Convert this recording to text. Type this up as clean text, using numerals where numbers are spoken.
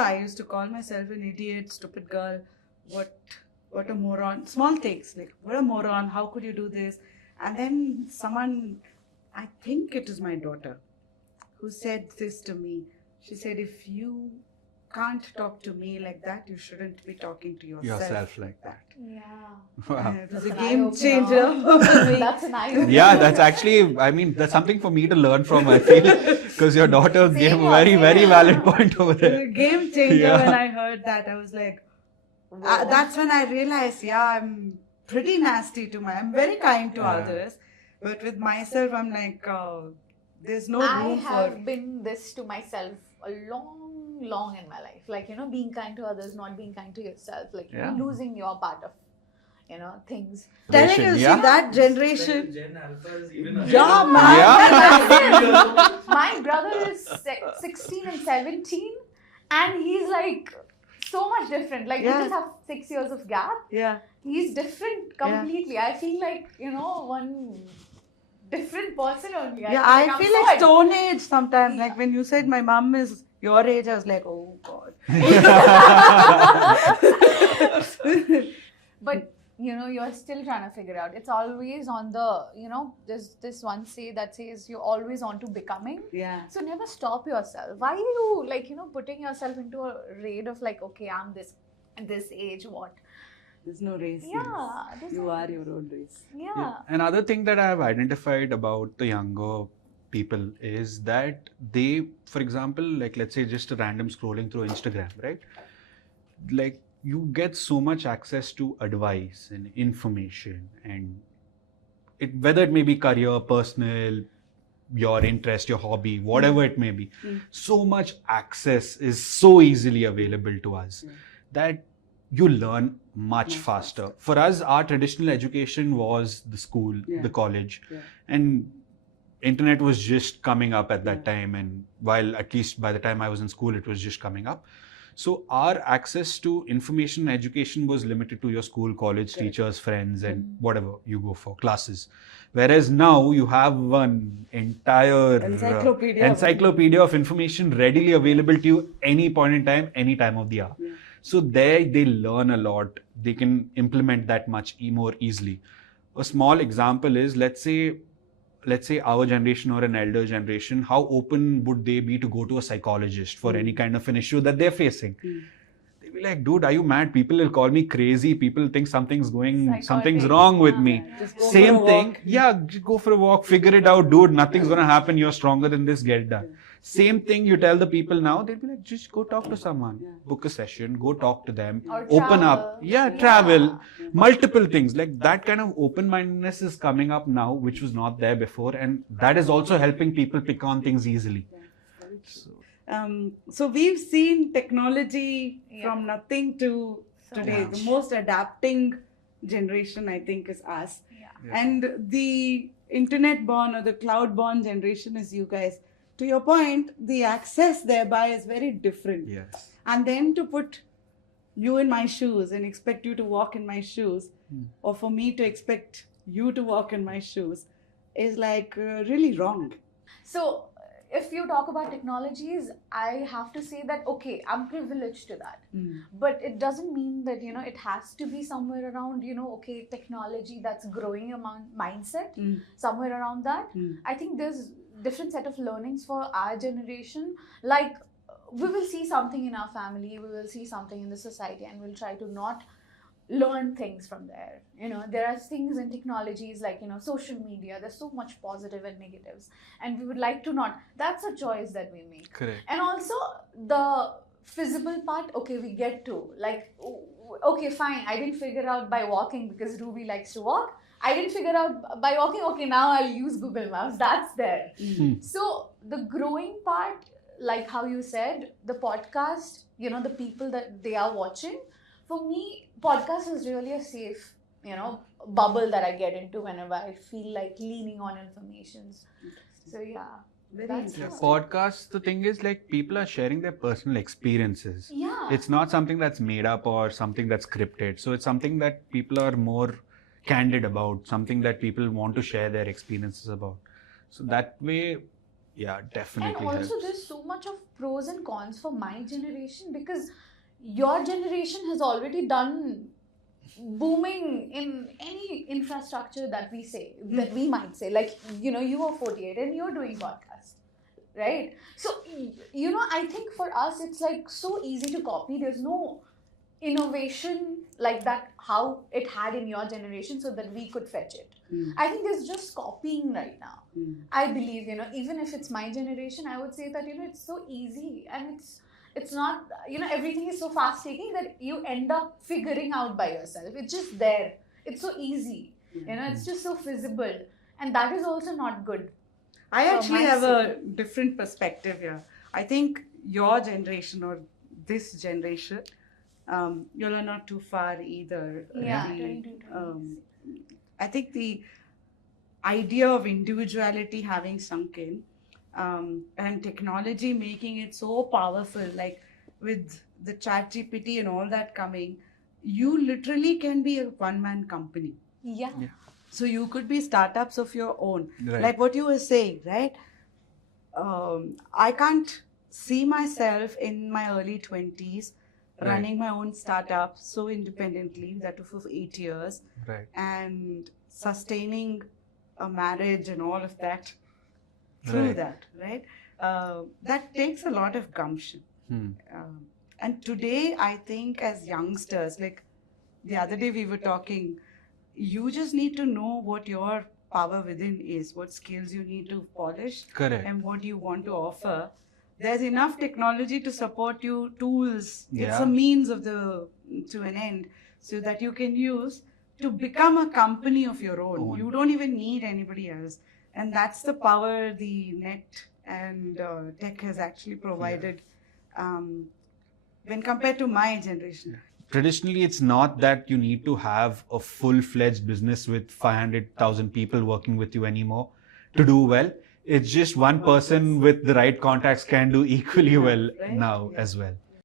I used to call myself an idiot, stupid girl, what a moron. Small things like, what a moron, how could you do this? And then someone, I think it is my daughter, who said this to me. She said, if you can't talk to me like that, you shouldn't be talking to yourself like that. Yeah. Wow. It was That's a an game eye-opener. changer. That's an eye-opener. Yeah, that's actually, I mean, that's something for me to learn from, I feel, because your daughter gave a very, very valid point over It was a there. game changer Yeah. when I heard that. I was like, that's when I realized, I'm pretty nasty to I'm very kind to others, but with myself, I'm like, there's no I room have been this to myself a long in my life. Like, being kind to others, not being kind to yourself. Like, losing your part of, things. telling you, see, that generation. Gen Alpha is even Yeah, man. man. My brother is 16 and 17, and he's like so much different. Like, we just have 6 years of gap. Yeah. He's different completely. I feel like, one different person only. I feel like Stone Age sometimes. Like when you said my mom is your age, I was like, oh God. But you're still trying to figure out. It's always on the, there's this one say that says you're always on to becoming. Yeah. So never stop yourself. Why are you putting yourself into a raid of like, okay, I'm this at this age, what? There's no race. Yeah. You are your own race. Yeah. Another thing that I have identified about the younger people is that they, for example, like let's say just a random scrolling through Instagram, right? Like you get so much access to advice and information, and whether it may be career, personal, your interest, your hobby, whatever it may be, so much access is so easily available to us that you learn much faster. For us, our traditional education was the school, the college, and internet was just coming up at that time. And while at least by the time I was in school, it was just coming up. So our access to information and education was limited to your school, college, teachers, friends, and whatever you go for, classes. Whereas now you have one entire encyclopedia of information readily available to you any point in time, any time of the hour. So there they learn a lot. They can implement that much more easily. A small example is, let's say our generation or an elder generation, how open would they be to go to a psychologist for any kind of an issue that they're facing? They'd be like, dude, are you mad? People will call me crazy. People think something's wrong with me. Same thing. Yeah, just go for a walk, figure it out, dude. Nothing's going to happen. You're stronger than this. Get it done. Same thing you tell the people now, they'll be like, just go talk to someone, book a session, go talk to them, or open travel. up. Travel, multiple things. Like that kind of open-mindedness is coming up now, which was not there before. And that is also helping people pick on things easily. So we've seen technology from nothing to today. The most adapting generation, I think, is us. And the internet-born or the cloud-born generation is you guys. To your point, the access thereby is very different. Yes. And then to put you in my shoes and expect you to walk in my shoes, or for me to expect you to walk in my shoes, is like really wrong. So if you talk about technologies, I have to say that, okay, I'm privileged to that. But it doesn't mean that, it has to be somewhere around, okay, technology that's growing among mindset, somewhere around that. I think there's different set of learnings for our generation. Like, we will see something in our family, we will see something in the society, and we'll try to not learn things from there. There are things in technologies like, social media, there's so much positive and negatives, and we would like to not. That's a choice that we make. Correct. And also the feasible part, okay, we get to, like, okay, fine, I didn't figure out by walking because Ruby likes to walk. I didn't figure out by walking, okay, now I'll use Google Maps. That's there. So the growing part, like how you said, the podcast, the people that they are watching, for me, podcast is really a safe, bubble that I get into whenever I feel like leaning on informations. So Podcasts, the thing is, like, people are sharing their personal experiences. It's not something that's made up or something that's scripted. So it's something that people are more candid about, something that people want to share their experiences about. So that way, Yeah, And definitely also, helps. there's so much of pros and cons for my generation, because your generation has already done booming in any infrastructure that we say, that we might say. Like, you know, you are 48 and you're doing podcast, right? So, you know, I think for us, it's like so easy to copy. There's no innovation like that, how it had in your generation, so that we could fetch it. I think there's just copying right now. I believe, you know, even if it's my generation, I would say that, you know, it's so easy, and it's not, you know, everything is so fast taking that you end up figuring out by yourself. It's just there. It's so easy. You know, it's just so visible. And that is also not good. I From actually my have side. a different perspective here. I think your generation or this generation, you all are not too far either. Yeah, The, 22, 26. I think the idea of individuality having sunk in, and technology making it so powerful, like with the chat GPT and all that coming, you literally can be a one-man company. Yeah. So you could be startups of your own. Right. Like what you were saying, right? I can't see myself in my early 20s running my own startup so independently, that too for 8 years, Right. and sustaining a marriage and all of that through Right. that, right? That takes a lot of gumption. And today, I think as youngsters, like the other day we were talking, you just need to know what your power within is, what skills you need to polish, Correct. and what you want to offer. There's enough technology to support you, tools. It's Yeah. a means of to an end, so that you can use to become a company of your own. You don't even need anybody else. And that's the power the net and tech has actually provided, when compared to my generation. Traditionally, it's not that you need to have a full-fledged business with 500,000 people working with you anymore to do well. It's just one person with the right contacts can do equally well Right? now Yeah. as well.